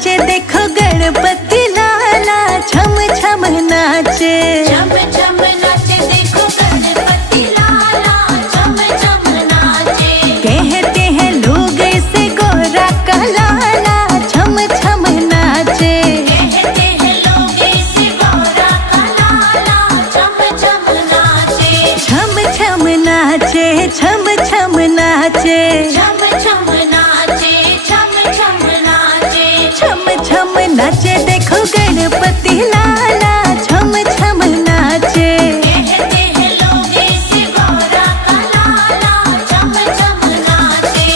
नाचे देखो गणपति लाला, छम छम नाचे। छम छम नाचे देखो गणपति लाला, छम छम नाचे। कहते हैं लोग इसे गोरा का लाला, छम छम नाचे। कहते हैं लोग इसे गोरा का लाला, छम छम नाचे। छम छम नाचे, छम छम नाचे। छम छम नाचे, छम छम नाचे। छम छम नाचे देखो गणपति लाला, छम छम नाचे। कहते हैं लोग इसे गोरा का लाला, छम छम नाचे।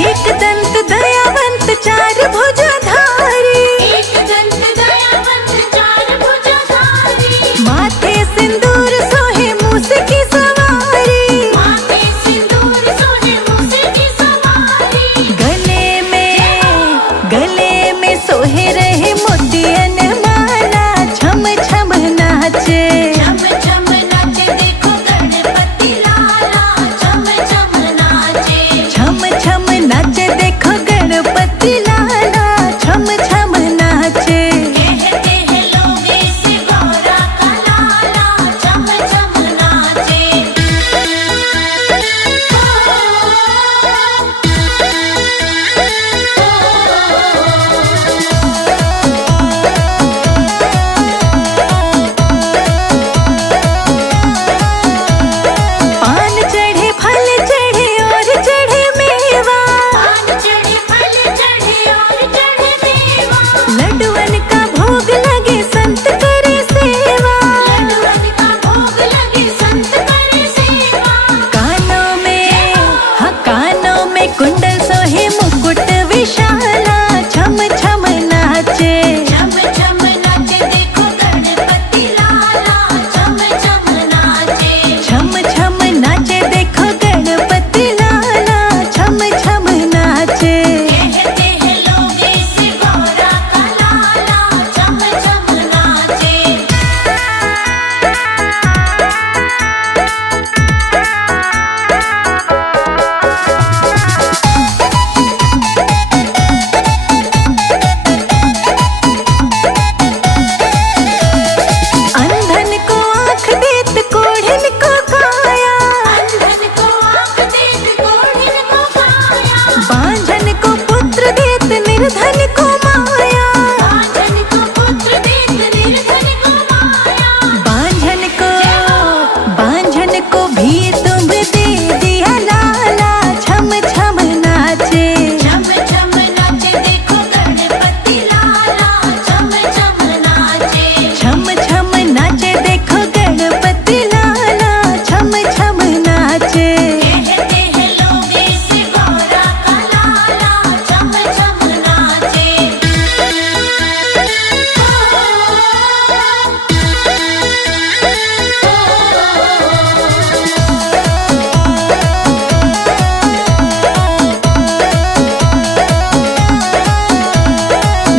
एक दंत दयावंत चार भुजाधारी, एक दंत दयावंत चार भुजाधारी। माथे सिंदूर सोहे मूस की सवारी। माथे सिंदूर सोहे मूस की सवारी। गले में सोहे रहे मोतियन माला, छम छम नाचे। छम छम नाचे देखो गणपति लाला, छम छम नाचे। छम छम नाचे देखो गणपति लाला, छम छम नाचे। कहते हैं लोग इसे गोरा का लाला, छम छम नाचे। पान चढ़े फल चढ़े और चढ़े मेवा, पान चढ़े फल चढ़े और चढ़े मेवा। लड्डुअन का भोग लगे संत करे सेवा। लड्डुअन का भोग लगे संत करे सेवा। कानों में कुंडल सोहे मुकुट विशाला, छम छम नाचे। छम छम नाचे देखो गणपति लाला, छम छम नाचे। छम छम नाचे देखो गणपति लाला, छम छम नाचे। कहते हैं लोग इसे गोरा का लाला, छम छम नाचे। अंधन को आँख देत कोढ़िन को काया, अंधन को आँख देत कोढ़िन को काया। बांझन को पुत्र देत निर्धन को माया। बांझन को पुत्र देत निर्धन को माया। बांझन को भी तुम दे दिया लाला, छम छम नाचे। छम छम नाचे देखो गणपति लाला, छम छम नाचे। छम छम नाचे देखो गणपति लाला, छम छम नाचे। कहते हैं लोग इसे गोरा का लाला, छम छम नाचे।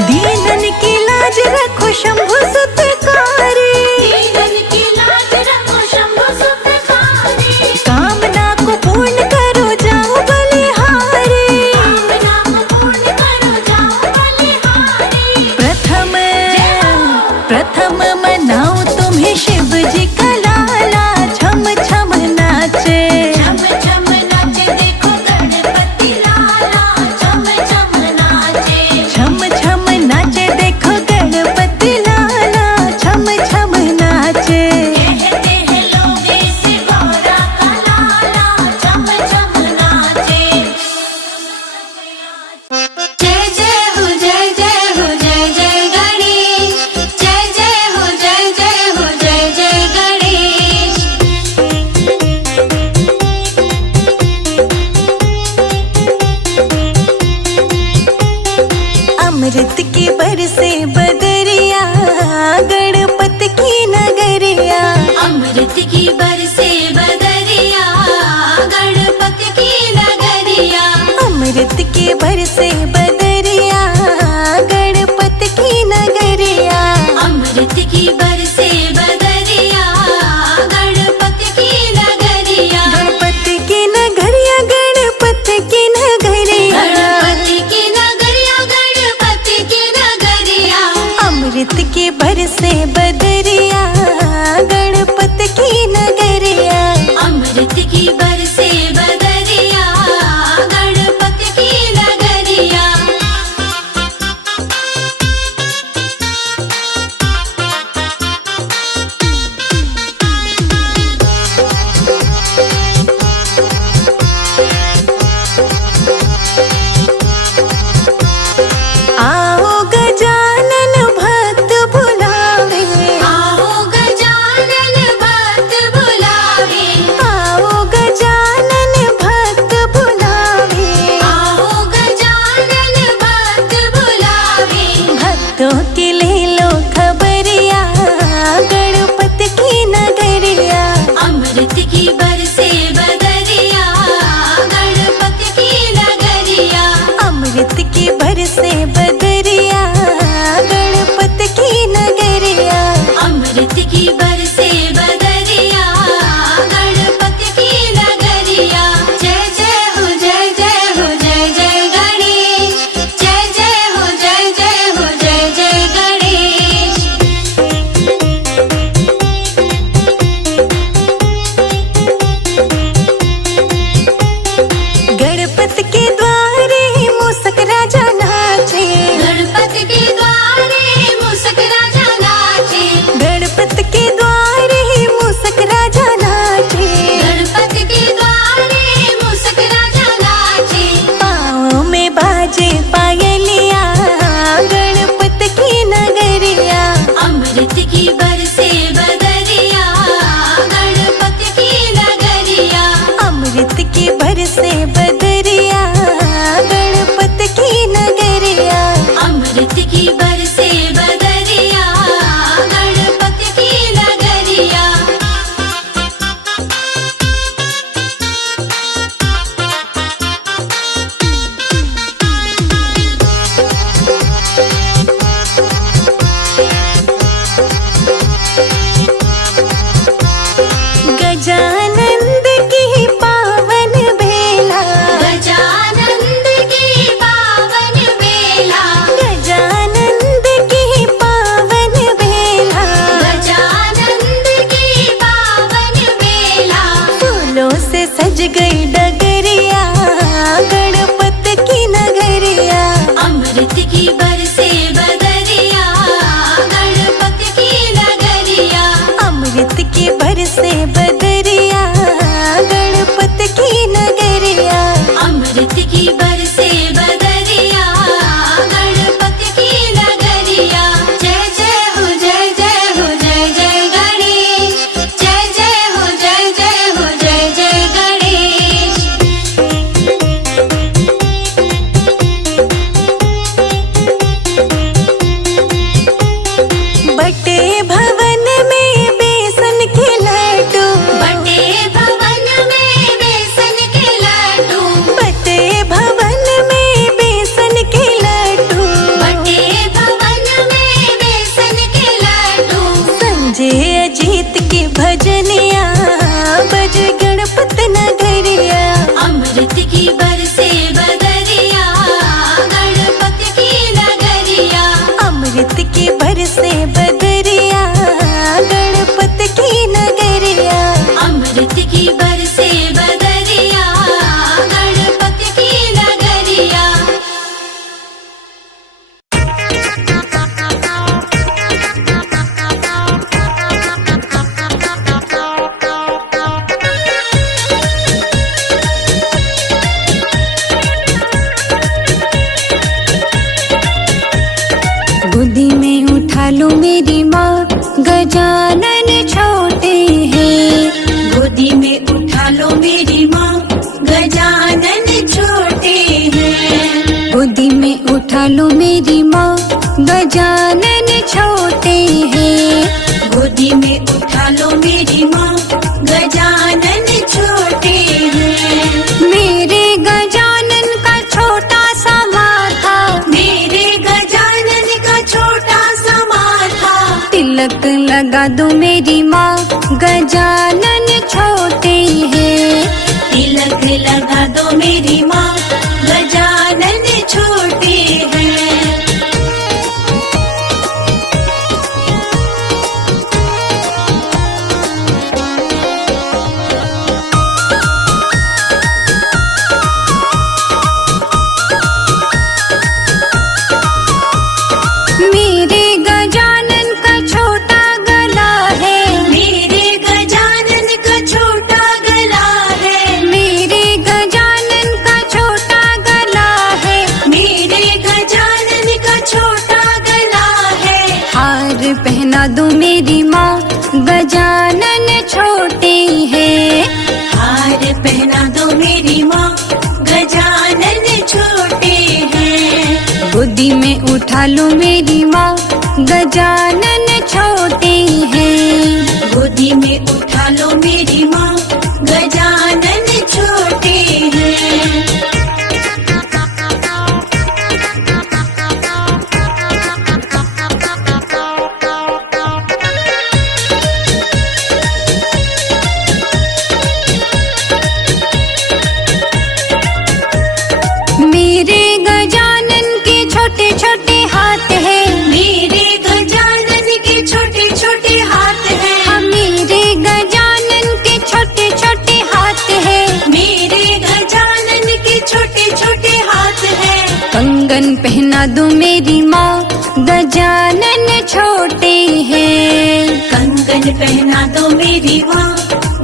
दीनन की लाज रखो शंभु सुतकारी, दीनन की लाज रखो शंभु सुतकारी। कामना को पूर्ण करो जाओ बलिहारी। कामना को पूर्ण करो जाओ बलिहारी। प्रथम मनाओ तुम्हें शिव जी का लाला, छम छम नाचे। छम छम नाचे देखो गणपति लाला, छम छम नाचे। छम छम नाचे देखो गणपति लाला, छम छम नाचे। कहते हैं लोग इसे गोरा का लाला, छम छम नाचे। जय जय हो जय जय हो जय जय गणेश। जय जय हो जय जय हो जय जय गणेश। अमृत की बरसे बदरिया, गणपति की नगरिया। अमृत की बरसे बदरिया, गणपति की नगरिया। अमृत की बरसे बदरिया, की बरसे बदरिया गणपत की नगरिया। अमृत की बरसे बदरिया गणपत की नगरिया। जय जय हो जय जय हो जय जय गणेश। जय जय हो जय जय हो जय जय गणेश। गणपत के द्वारे मूसक राजा नाचे। गणपत के द्वारे मूसक राजा नाचे। गणपत के द्वारे मूसक राजा नाचे। गणपत के द्वारे मूसक राजा नाचे। पाँव में बाजे पायलिया गणपत की नगरिया। अमृत की बरसे बदरिया गणपत की नगरिया। अमृत की बरसे बदरिया गणपत की नगरिया। अमृत की बरसे बदरिया गणपत की नगरिया। गजानंद की पावन बेला। गजानंद की पावन बेला। गजानंद की पावन बेला। गजानंद की पावन बेला। फूलों से सज गई डगरिया गणपत की नगरिया। अमृत की बरसे बदरिया गणपत की नगरिया। अमृत की बरसे बदरिया गणपत की नगरिया। अमृत की बरसे बदरिया गणपत की नगरिया। जय जय हो जय जय हो जय जय गणेश। जय जय हो जय जय हो जय जय गणेश। बटे भवन में बेसन के लड्डू। बटे भवन में बेसन के लड्डू। बटे भवन में बेसन के लड्डू। बटे भवन में बेसन के लड्डू। संजय अजीत की भजनिया बज गणपत नगरिया। अमृत की बरसे बदरिया गणपत की नगरिया। अमृत की बरसे बदरिया गणपत की नगरिया। अमृत की बरसे बदरिया गणपत की नगरिया। गोदी में उठा लो मेरी माँ गजानन छोटे हैं। गोदी में उठा लो मेरी माँ गजानन छोटे हैं। गोदी में उठा लो मेरी माँ गजानन छोटे हैं। गोदी में उठा लो मेरी माँ गजानन छोटे हैं। मेरे गजानन का छोटा सा माथा। मेरे गजानन का छोटा सा माथा। तिलक लगा दो मेरी माँ गजानन छोटे हैं। तिलक लगा दो मेरी माँ गजानन छोटे हैं। मेरे गजानन का छोटा गला है। मेरे गजानन का छोटा गला है। मेरे गजानन का छोटा गला है। मेरे गजानन का छोटा गला है। हार पहना दो मेरी माँ गजानन छोटे हैं। हार पहना दो मेरी माँ गजानन छोटे हैं। गोदी में उठा लो मेरी माँ गजानन छोटे हैं। गोदी में उठा लो मेरी माँ गजानन छोटे हैं। पहना दो मेरी माँ, गजानन छोटे हैं। कंगन पहना दो मेरी माँ,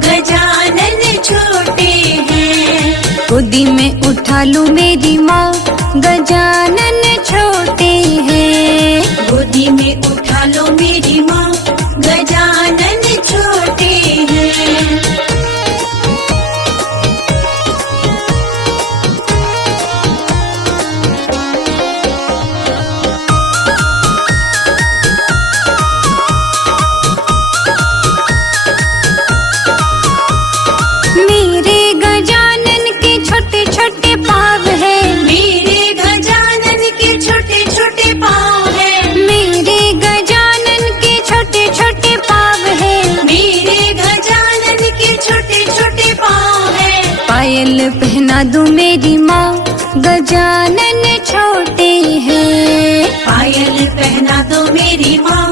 गजानन छोटे हैं। गोदी में उठा लो मेरी माँ, गजानन छोटे हैं। गोदी में उठा लो मेरी माँ, गजानन छोटे हैं। मेरे गजानन के छोटे छोटे पाँव है। मेरे गजानन के छोटे छोटे पाँव है। मेरे गजानन के छोटे छोटे पाँव है। मेरे गजानन के छोटे छोटे पाँव है। पायल पहना दो मेरी माँ, गजानन छोटे हैं। पायल पहना दो मेरी माँ,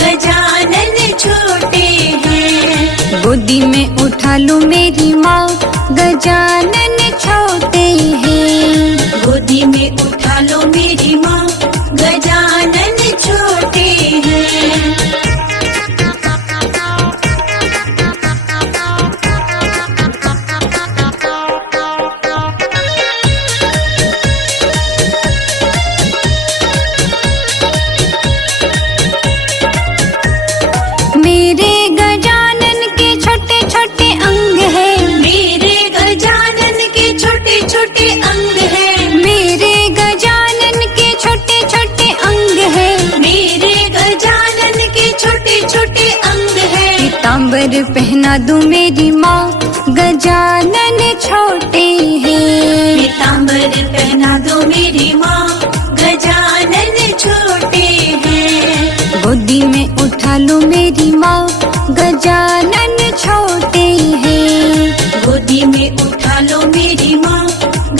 गजानन छोटे हैं। गोदी में उठा लो मेरी माँ, गजानन छोटे हैं। गोदी में उठा लो मेरी माँ, गजानन छोटे हैं। मेरे गजानन के छोटे छोटे अंग है। मेरे गजानन के छोटे छोटे अंग है। मेरे गजानन के छोटे छोटे अंग है। मेरे गजानन के छोटे छोटे अंग है। पीताम्बर पहना दो मेरी माँ, गजानन छोटे हैं। पीताम्बर पहना दो मेरी माँ, गजानन छोटे हैं। गोदी में उठा लो मेरी माँ, गजानन छोटे हैं। गोदी में उठा लो मेरी माँ,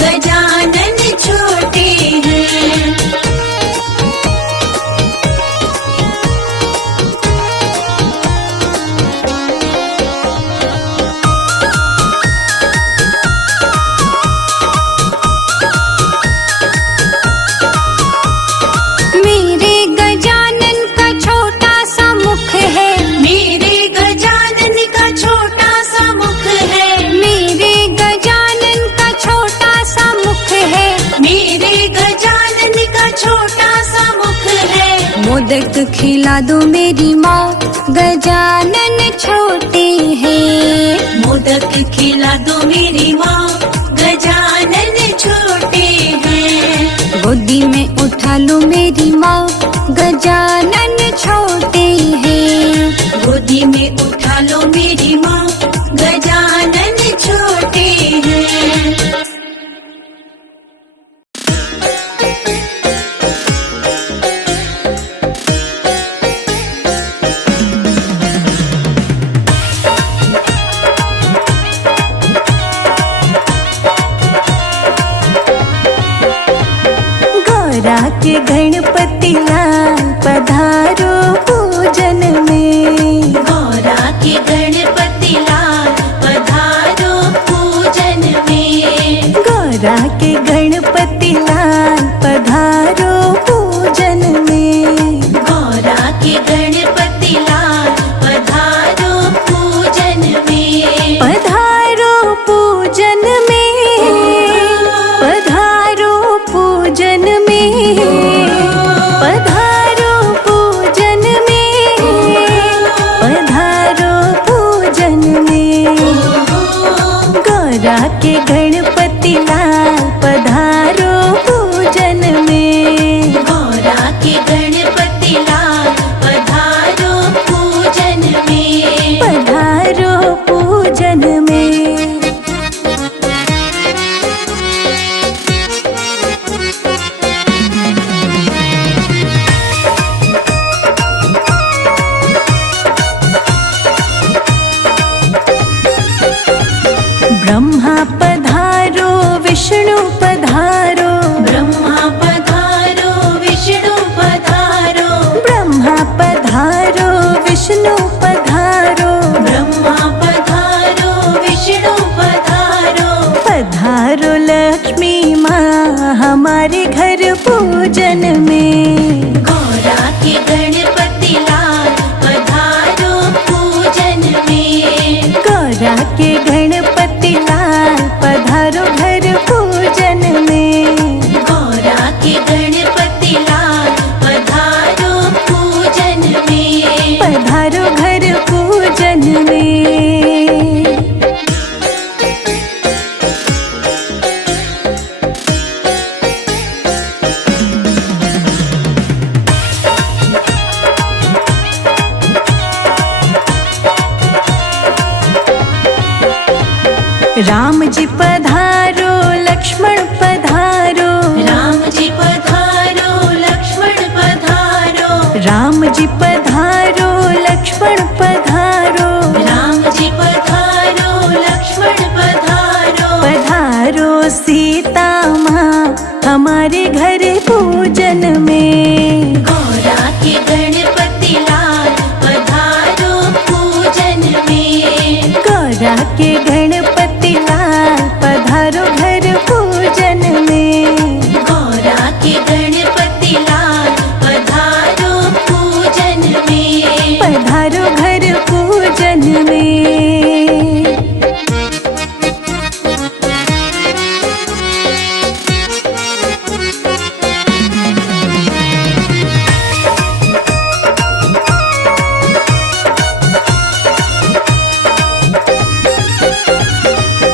गजानन छोटे हैं। मेरे गजानन का छोटा सा मुख है। मेरे गजानन का छोटा सा मुख है। मेरे गजानन का छोटा सा मुख है। मेरे गजानन का छोटा सा मुख है। मोदक खिला दो मेरी माँ, गजानन छोटे हैं। मोदक खिला दो मेरी माँ, गजानन छोटे हैं। गोदी में उठा लो मेरी माँ, गजानन छोटे हैं। गोदी में उठा लो मेरी माँ, गजानन छोटे हैं। गौरा के गणपति लाल पधारो पूजन में। गौरा के गणपति लाल पधारो पूजन में। गौरा के गणपति लाल पधारो पूजन में। गौरा के गणपति लाल पधारो पूजन में। पधारो पूजन में। पधारो पूजन में। पधारो पूजन में। के गणपति लाल पधारो पूजन में। पधारो घर पूजन में। राम जी पधारो लक्ष्मण पधारो। राम जी पधारो लक्ष्मण पधारो। राम जी पधारो लक्ष्मण पधारो। राम जी पधारो लक्ष्मण पधारो। पधारो सीता माँ हमारे घर पूजन में। गौरा के गणपति लाल पधारो पूजन में। गौरा के गणपति लाल पधारो घर पूजन में। गौरा के गणपति लाल पधारो पूजन में। पधारो घर पूजन में।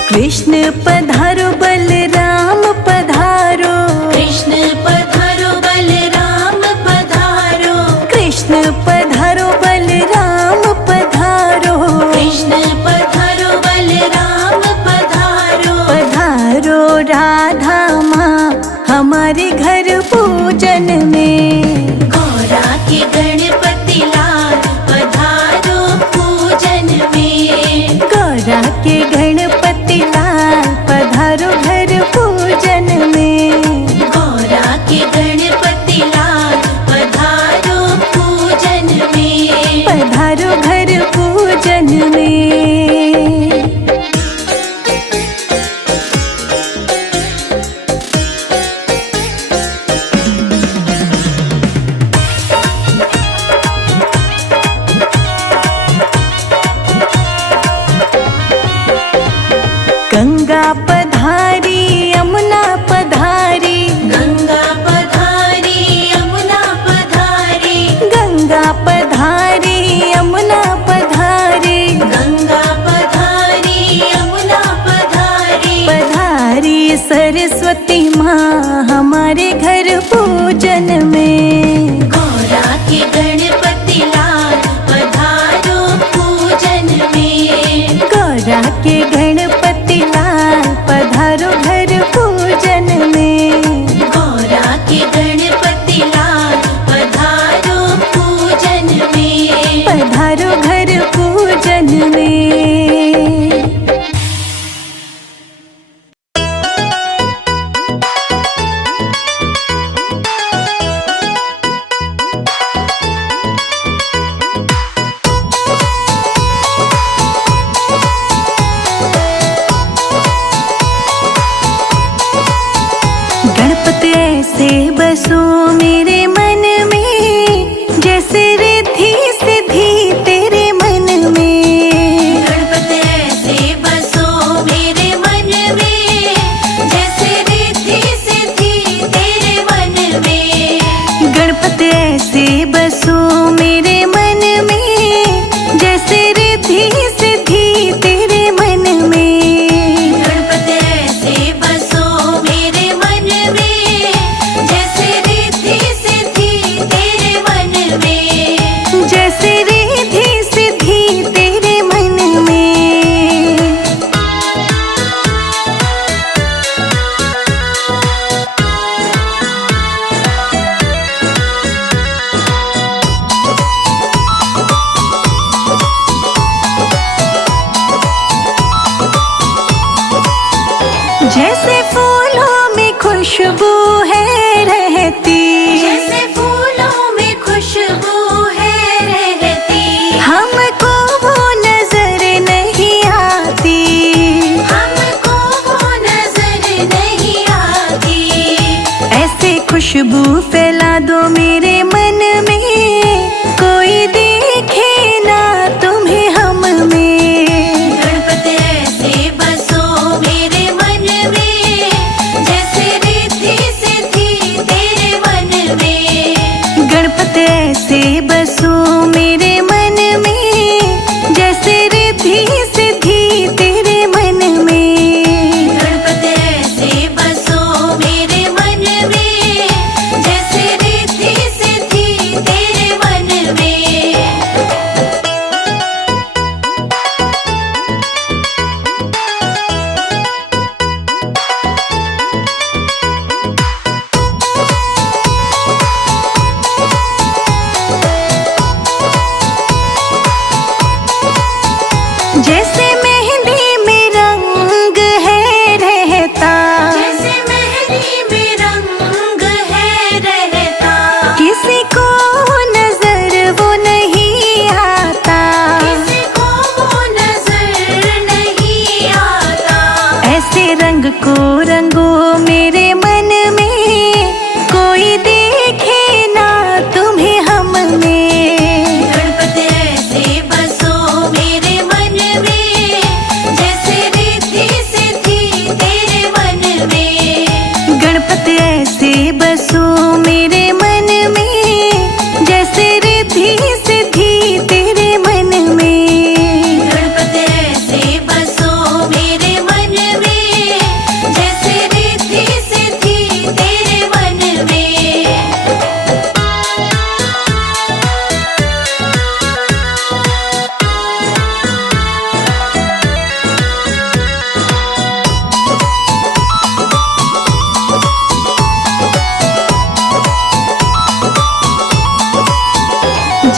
कृष्ण पधारो बलराम पधारो। कृष्ण पधारो बलराम पधारो। कृष्ण पधारो बलराम पधारो। कृष्ण पधारो बलराम पधारो। पधारो राधा माँ हमारे घर पूजन में। गौरा के गणपति लाल पधारो पूजन में। गौरा के गणपति लाल पधारो घर पूजन में। गौरा के गणपति लाल पधारो पूजन में। पधारो घर पूजन में। गंगा पधारी यमुना पधारी। गंगा पधारी यमुना पधारी। गंगा पधारी यमुना पधारी। गंगा पधारी यमुना पधारी। पधारी सरस्वती माँ हमारे घर पूजन में। गौरा के गणपति लाल पधारो पूजन में। गौरा के गणपति लाल पधारो घर पूजन में। गौरा के गणपति लाल पधारो पूजन में। पधारो घर पूजन में। गणपति ऐसे बसो मेरे मन में, जैसे रिद्धि सिद्धि तेरे मन में। गणपति ऐसे बसो मेरे मन में, जैसे रिद्धि सिद्धि तेरे मन में। गणपति ऐसे बसो मेरे मन में, जैसे रिद्धि सिद्धि तेरे मन में। गणपति ऐसे बसो मेरे मन में, जैसे रिद्धि सिद्धि तेरे मन में। जैसे रिद्धि सिद्धि तेरे मन में। जैसे फूलों में खुशबू है रहती, जैसे फूलों में खुशबू है रहती। हमको वो नजर नहीं आती। हमको वो नजर नहीं आती। ऐसे खुशबू फैला दो मेरे मन में, कोई देखे ना तुम्हें हम में। गणपति ऐसे बसो मेरे मन में, जैसे रिद्धि सिद्धि तेरे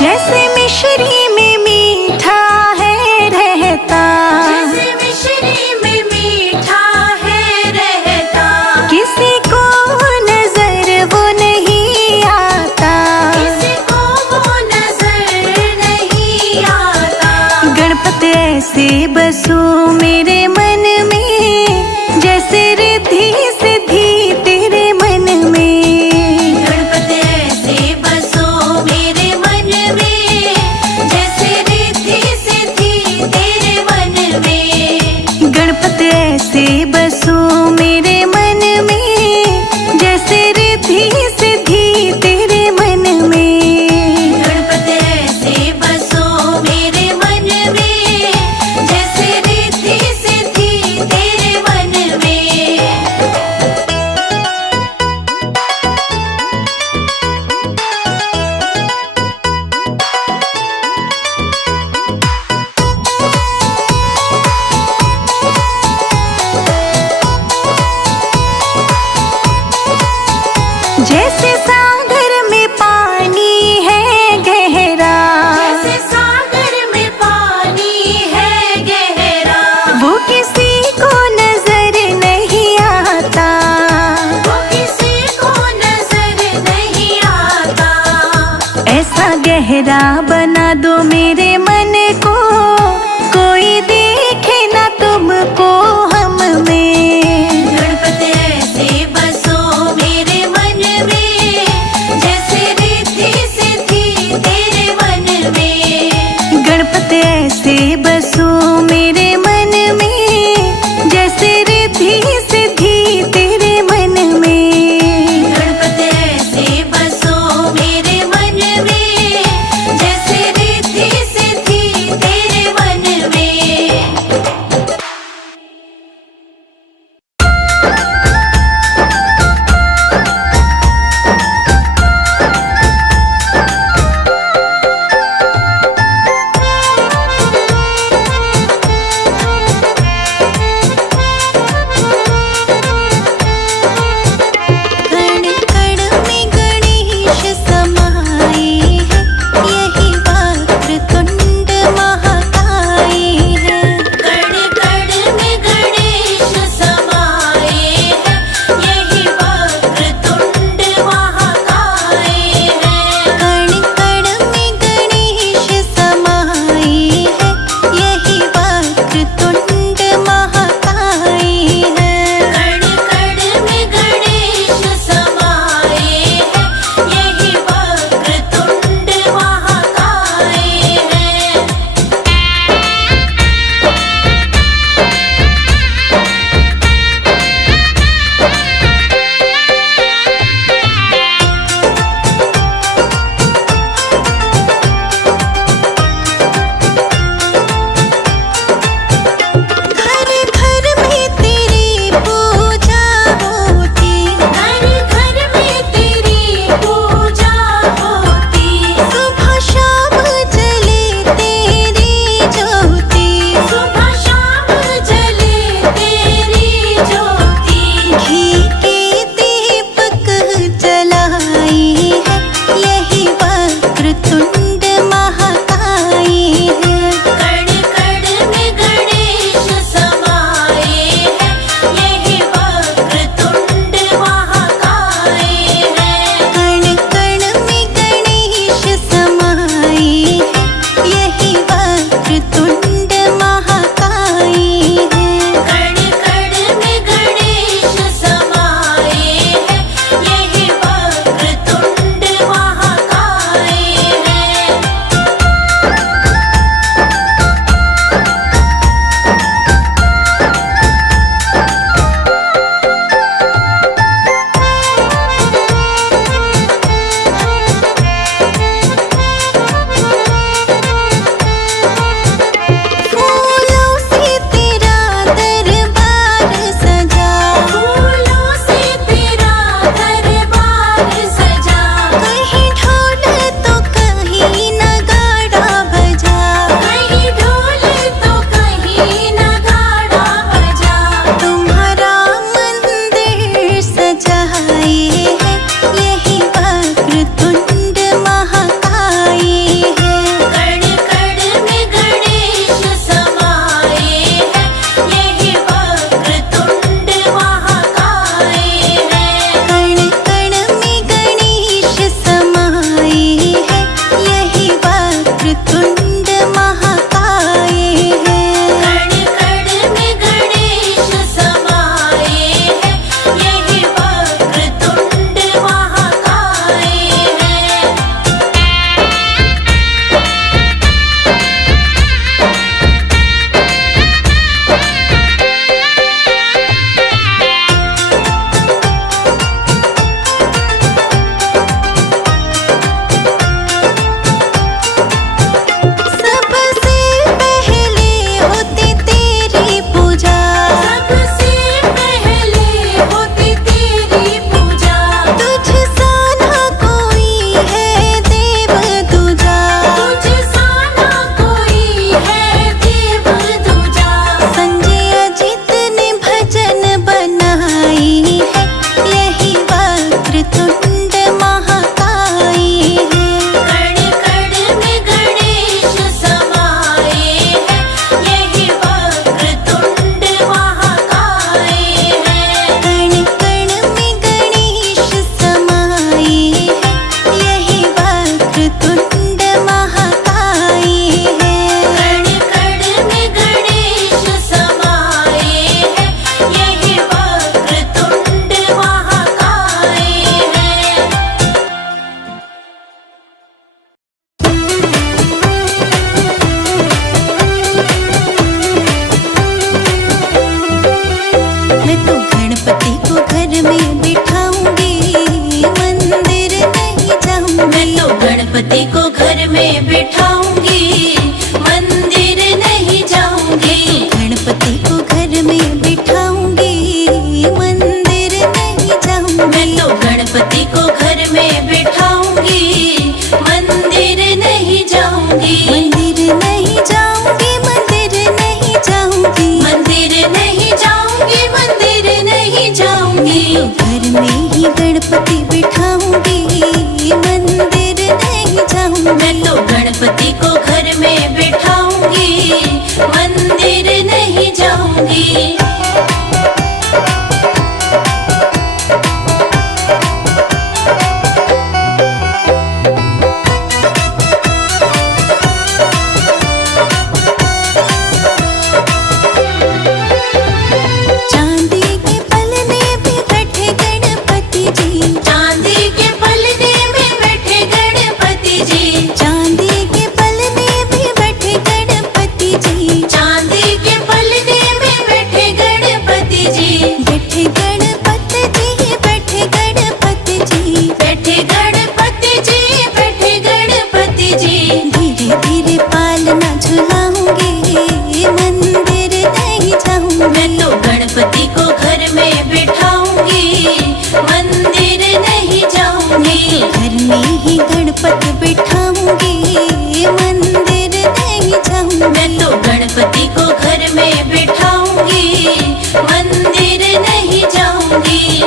जैसे मिश्री में मीठा है रहता, जैसे मिश्री में मीठा है रहता, किसी को नजर वो नहीं आता, किसी को वो नजर नहीं आता। गणपति ऐसे बसो मेरे मन में, जैसे रिद्धि सिद्धि तेरे मन में। गणपति ऐसे बसो मेरे मन में, जैसे रिद्धि सिद्धि तेरे मन में। गणपति ऐसे बसो मेरे मन में, जैसे रिद्धि सिद्धि तेरे मन में। गणपति ऐसे बसो मेरे मन में, जैसे रिद्धि सिद्धि तेरे मन में। जैसे सागर में पानी है गहरा, जैसे सागर में पानी है गहरा, वो किसी को नजर नहीं आता, वो किसी को नजर नहीं आता। ऐसा गहरा बना दो मेरे मन को, कोई देखे ना तुमको हम में। गणपति ऐसे बसो मेरे मन में, जैसे रिद्धि सिद्धि तेरे मन में। गणपति ऐसे बसो मेरे मन में, जैसे रिद्धि सिद्धि तेरे मन में। गणपति ऐसे बसो मेरे मन में, जैसे रिद्धि सिद्धि गणपत बिठाऊंगी, मंदिर नहीं जाऊंगी। मैं तो गणपति को घर में बिठाऊंगी, मंदिर नहीं जाऊंगी।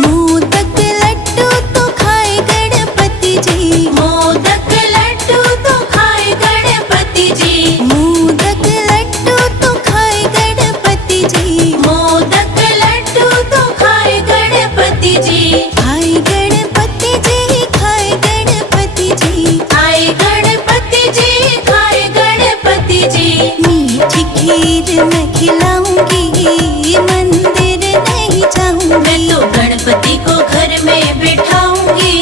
मोदक लड्डू तो खाए गणपति जी, मोदक लड्डू तो खाए गणपति जी, मोदक लड्डू तो खाए गणपति जी, मोदक लड्डू तो खाए गणपति जी। खाए गणपति जी, खाए गणपति जी, आए गणपति जी, खाए गणपति जी। मीठी खीर मैं खिलाऊंगी, मंदिर नहीं जाऊंगी। मैं तो गणपति को घर में बिठाऊंगी,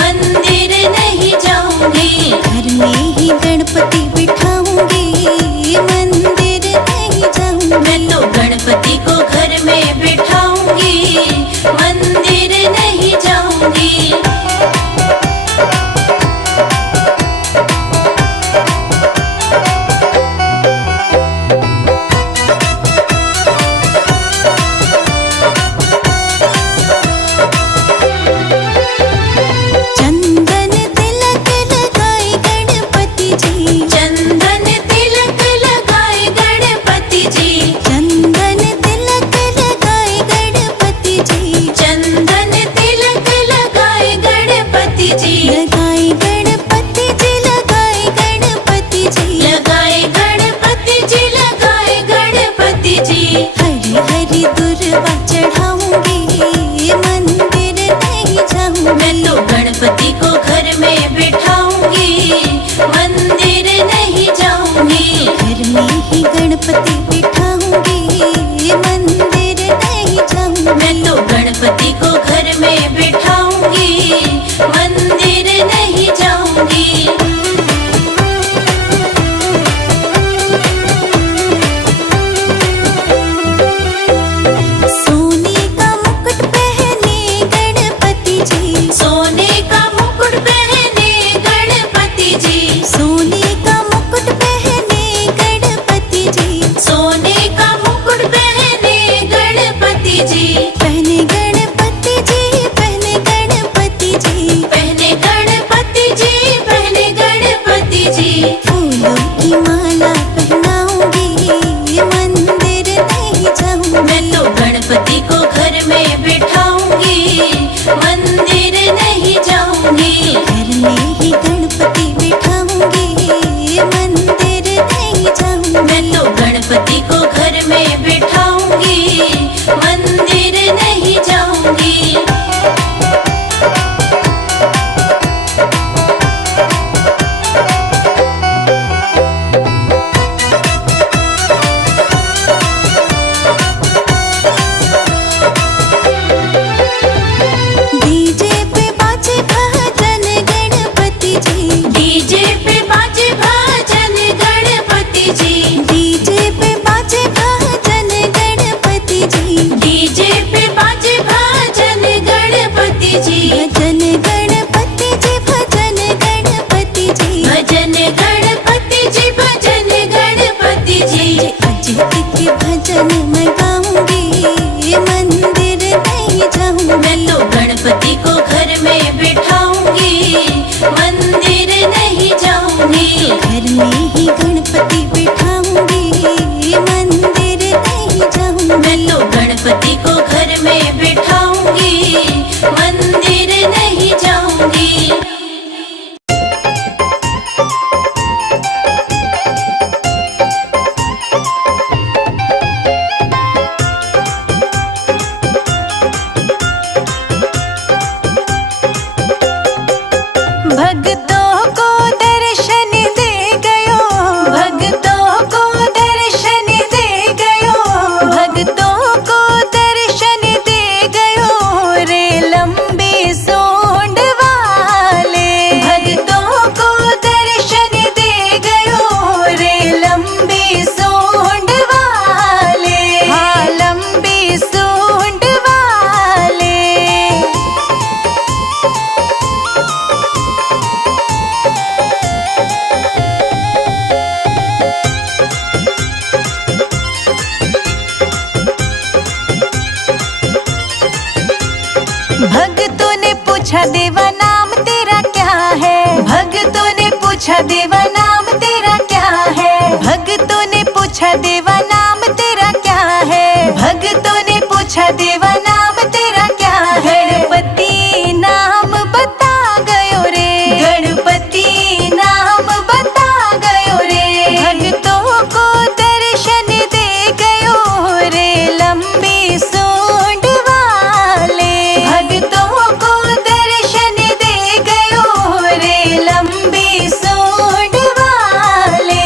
मंदिर नहीं जाऊंगी। घर में ही गणपति बिठाऊंगी, मंदिर नहीं जाऊंगी। मैं तो गणपति को घर में बिठाऊंगी, मंदिर नहीं जाऊंगी। चंदन तिलक लगाए गणपति जी, चंदन तिलक लगाए गणपति जी, चंदन तिलक लगाए गणपति जी, चंदन तिलक लगाए गणपति जी। लगाए गणपति जी, लगाए गणपति जी, लगाए गणपति जी, लगाए गणपति जी। हरी हरी दुर्वा चढ़ाऊंगी, मंदिर नहीं जाऊंगी। मैं तो गणपति को घर में बिठाऊंगी, मंदिर नहीं जाऊंगी। घर में ही गणपति बिठाऊंगी, मंदिर नहीं जाऊंगी। मैं तो गणपति को घर में बिठाऊंगी, मंदिर नहीं जाऊंगी। सोने का मुकुट पहने गणपति जी, सोने का मुकुट पहने गणपति जी, सोने का मुकुट पहने गणपति जी, सोने का मुकुट पहने गणपति जी। पहने गणपति जी, पहने गणपति जी, पहने गणपति जी, पहने गणपति जी। फूलों की माला पहनाऊंगी, मंदिर नहीं जाऊंगी। मैं तो गणपति को घर में बिठाऊंगी, मंदिर नहीं जाऊंगी। घर में ही गणपति बिठाऊंगी, मंदिर नहीं जाऊंगी। मैं तो गणपति को घर में बिठाऊंगी, मंदिर पूछा देवा नाम तेरा क्या है, भक्तों ने पूछा देवा नाम तेरा क्या है, भक्तों ने पूछा देवा नाम तेरा क्या है, भक्तों ने पूछा देवा नाम तेरा क्या है। गणपति नाम बता गयो रे, गणपति नाम बता गयो रे, भक्तों को दर्शन दे गयो रे लंबी सूंड वाले, भक्तों को दर्शन दे गयो रे लंबी सूंड वाले।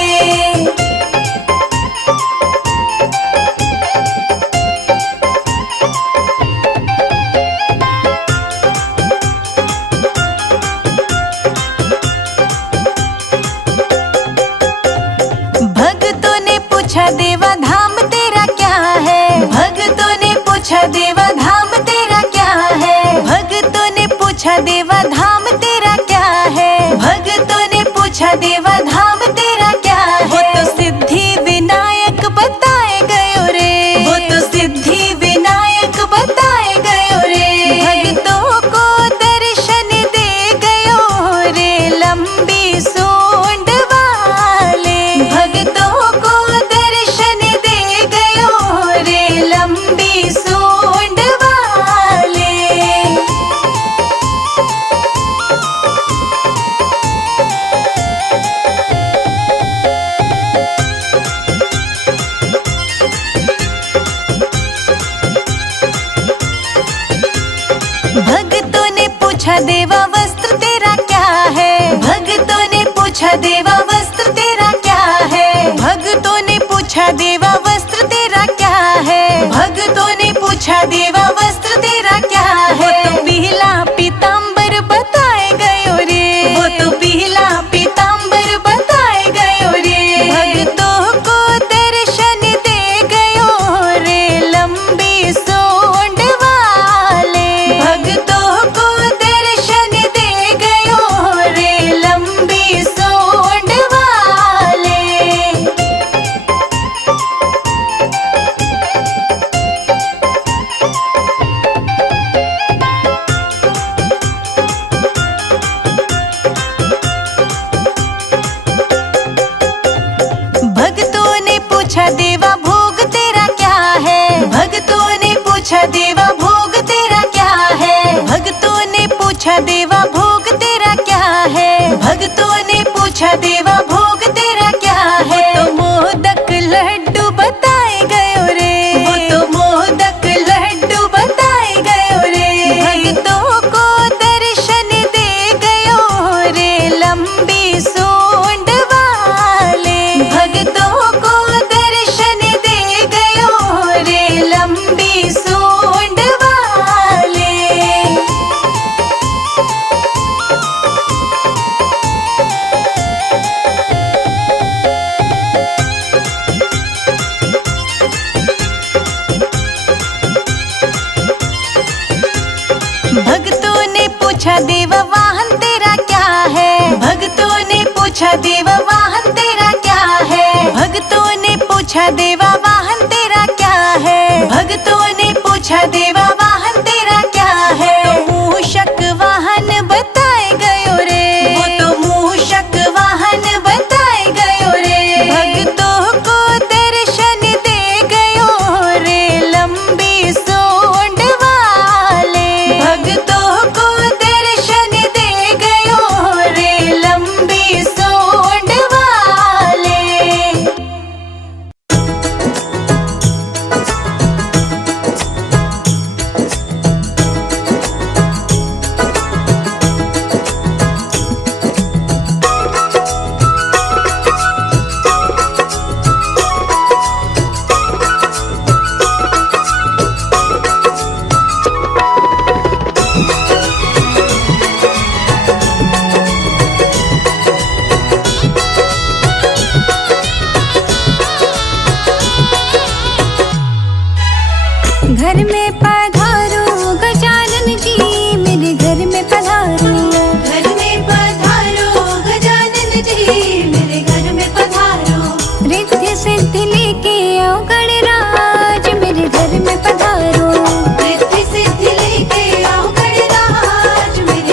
भक्तों ने पूछा देवा धाम तेरा क्या है, भक्तों ने पूछा देवा धाम तेरा क्या है, भक्तों ने पूछा देवा धाम तेरा क्या है, भक्तों ने पूछा देवा धाम तेरा क्या है। वो तो सिद्धि विनायक बताए गयो रे, वो तो सिद्धि विनायक बताए गयो रे, भक्तों को दर्शन दे गयो रे लंबी सूंड वाले, भक्तों को दर्शन दे गयो रे लंबी सूंड वाले। भक्तों ने पूछा देवा वस्त्र तेरा क्या है, भक्तों ने पूछा देवा वस्त्र तेरा क्या है, भक्तों ने पूछा देवा वस्त्र तेरा क्या है, भक्तों ने पूछा देवा वस्त्र तेरा क्या है। वो तो पीला पीताम्बर बताए गयो रे, वो तो पीला पीताम्बर बताए गयो रे, भक्तों को दर्शन दे गयो रे लंबी सूंड वाले, भक्तों को दर्शन दे गयो रे लंबी सूंड वाले। भक्तों ने पूछा देवा भोग तेरा क्या है, भक्तों ने पूछा देवा भोग तेरा क्या है, भक्तों ने पूछा देवा भोग तेरा क्या है, भक्तों ने पूछा देवा भोग तेरा क्या है। वो तो मोदक लड्डू बताए गयो रे, वो तो मोदक लड्डू बताए गयो रे, भक्तों को दर्शन दे गयो रे लंबी सूंड वाले, भक्तों को दर्शन दे गयो रे लंबी सूंड वाले। भक्तों ने पूछा देवा वाहन तेरा क्या है, भक्तों ने पूछा देवा वाहन तेरा क्या है, भक्तों ने पूछा देवा वाहन तेरा क्या है, भक्तों ने पूछा देवा वाहन तेरा क्या है। तो मूषक वाहन बताए गयो रे, वो तो मूषक वाहन बताए गयो रे, भक्तों को दर्शन दे गयो रे लंबी सूंड वाले, भक्तों को दर्शन दे गयो रे लंबी सूंड वाले। घर में पधारो गजानन जी, मेरे घर में पधारो, घर में पधारो गजानन जी, मेरे घर में पधारो, रिद्धि सिद्धि लेके आओ गणराज, मेरे घर में पधारो, रिद्धि सिद्धि लेके आओ गणराज, मेरे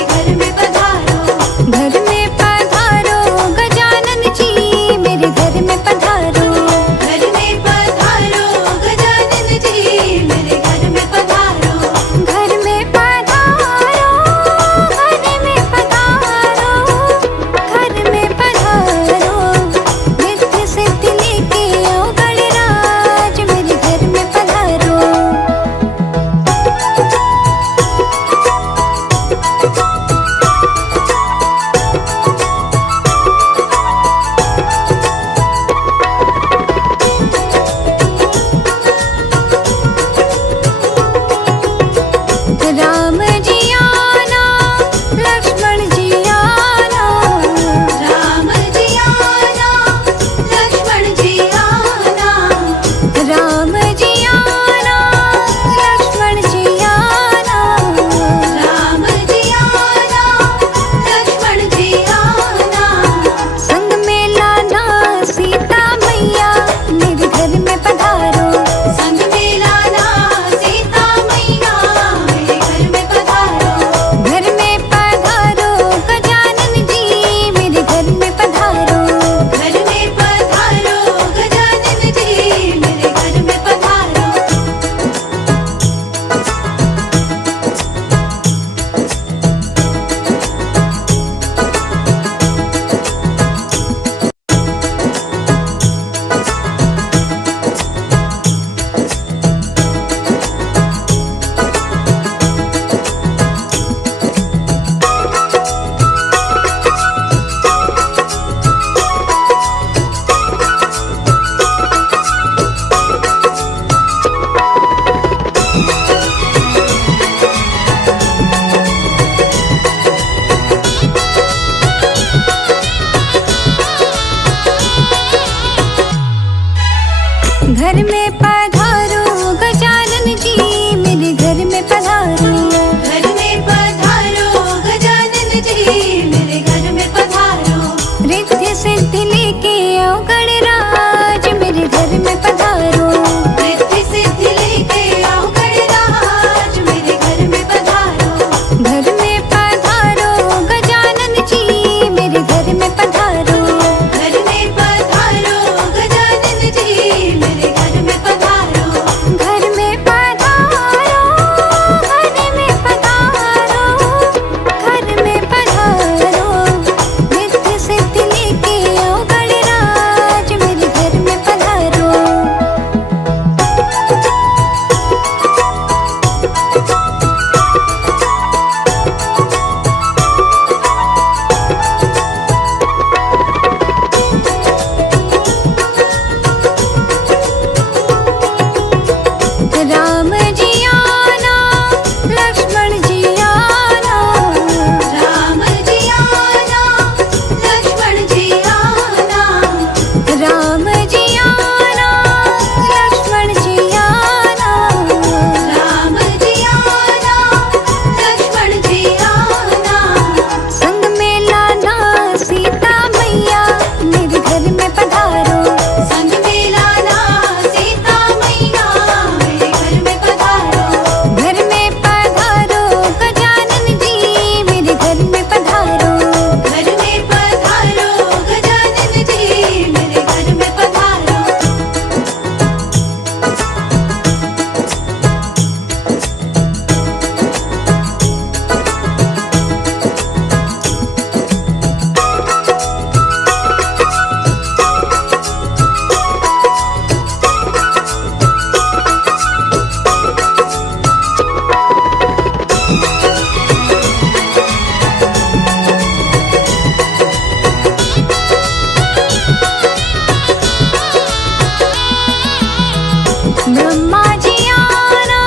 ब्रह्मा जी आना,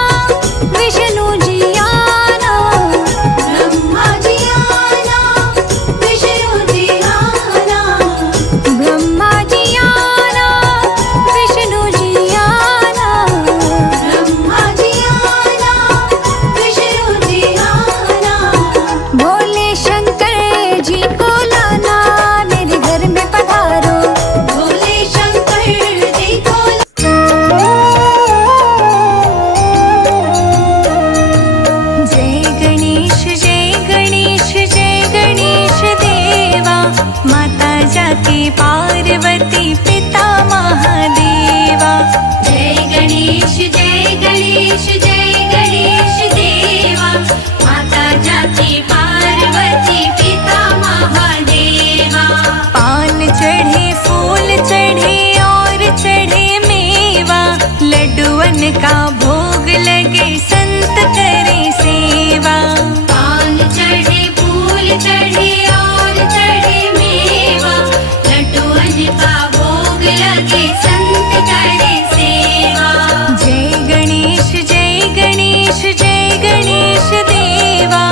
विष्णु जी आना, ब्रह्मा जी आना, विष्णु जी आना, ब्रह्मा जी आना, विष्णु जी आना, ब्रह्मा जी आना, विष्णु जी आना। भोले शंकर जी को लाना, मेरे घर में पधारो। भोले शंकर जी को जय गणेश जय गणेश जय गणेश देवा, माता जाके पार्वती पिता महादेवा। जय गणेश जय गणेश जय गणेश देवा, माता जाति पार्वती पिता महादेवा। पान चढ़े फूल चढ़े और चढ़े मेवा, लड्डुअन का भोग लगे संत करे सेवा। पान चढ़े फूल चढ़े और चढ़े मेवा, लड्डुअन का भोग लगे संत करे सेवा। जय गणेश जय गणेश जय गणेश देवा,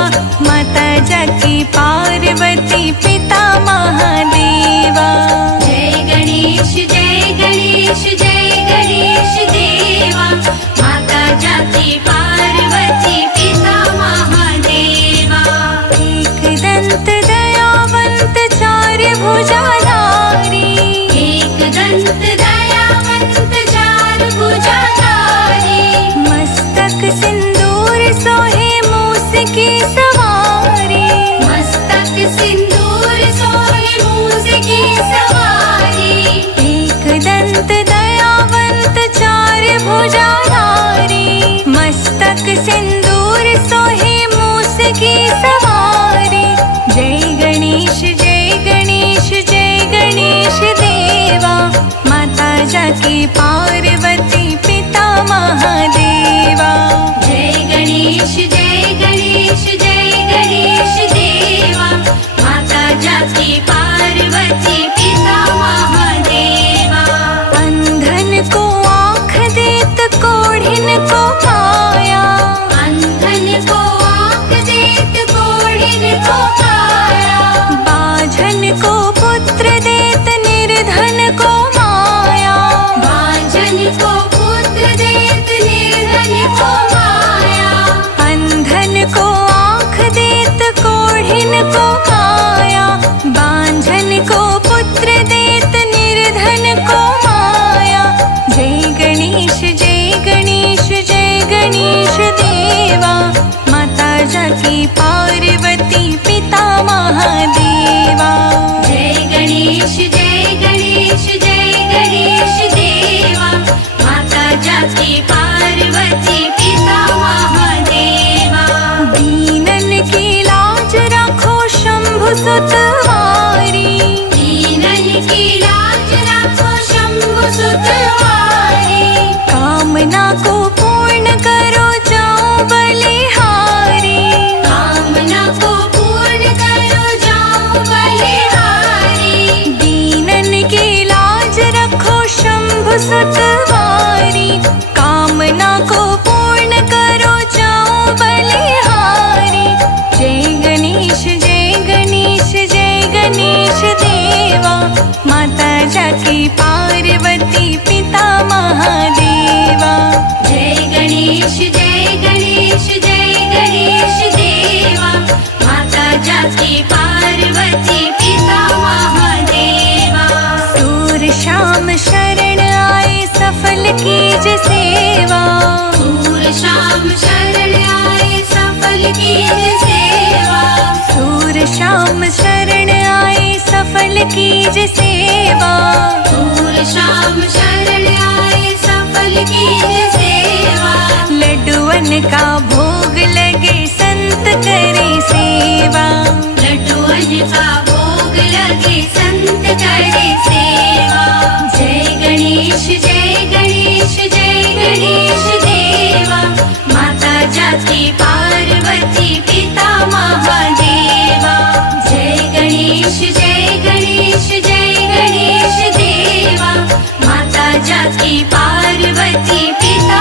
माता जाकी पार्वती पिता महादेवा। जय गणेश जय गणेश जय गणेश देवा, माता जाति पार्वती पिता महादेवा। एक दंत दयावंत चार भुजाधारी, एक दंत दयावंत चार भुजाधारी, मस्तक सिंदूर सोहे मूस की सवारी। मस्तक सिंदूर सोहे मूस की सवारी। एक दंत दयावंत चार भुजाधारी, मस्तक सिंदूर सोहे मूस की सवारी। जय गणेश जय गणेश जय गणेश देवा, माता जाकी पार्वती पिता महादेवा। जय गणेश जय गणेश जय गणेश देवा, माता जाति पार्वती पिता महादेवा। अंधन को आँख देत कोढ़िन को काया, अंधन को आँख देत कोढ़िन को काया। बाझन को पुत्र देत निर्धन को माया। बांझन को पुत्र देत निर्धन को माया। अंधन को आँख देत कोढ़िन को काया, बांझन को पुत्र देत निर्धन को माया। जय गणेश जय गणेश जय गणेश देवा, माता जाकी पार्वती पिता महादेवा। जय गणेश जय गणेश जय गणेश देवा, माता जाति पार्वती पिता महादेवा। दीनन की लाज रखो शंभु सुतवारी, दीनन की लाज रखो शंभु सुतवारी। कामना को पूर्ण करो जाओ बलिहारी। कामना को पूर्ण करो जाओ बलिहारी। दीनन की लाज रखो शंभु सुतवारी, कामना को पूर्ण करो जाओ बलिहारी। जय गणेश जय गणेश जय गणेश देवा, माता जाकी पार्वती पिता महादेवा। जय गणेश जय गणेश जय गणेश देवा, माता जाति पार्वती पिता महादेवा। सूर श्याम शरण आए सफल कीज सेवा, सूर श्याम शरण आए सफल कीज सेवा। सूर श्याम शरण आए सफल कीज सेवा। सूर श्याम शरण आए सफल कीज सेवा। लड्डुअन का भोग लगे संत करे सेवा। लड्डुअन का भोग लगे संत करे सेवा। जय गणेश जय गणेश जय गणेश देवा, माता जाति पार्वती पिता महादेवा। जय गणेश जय गणेश जय गणेश देवा, माता जाकी पार्वती पिता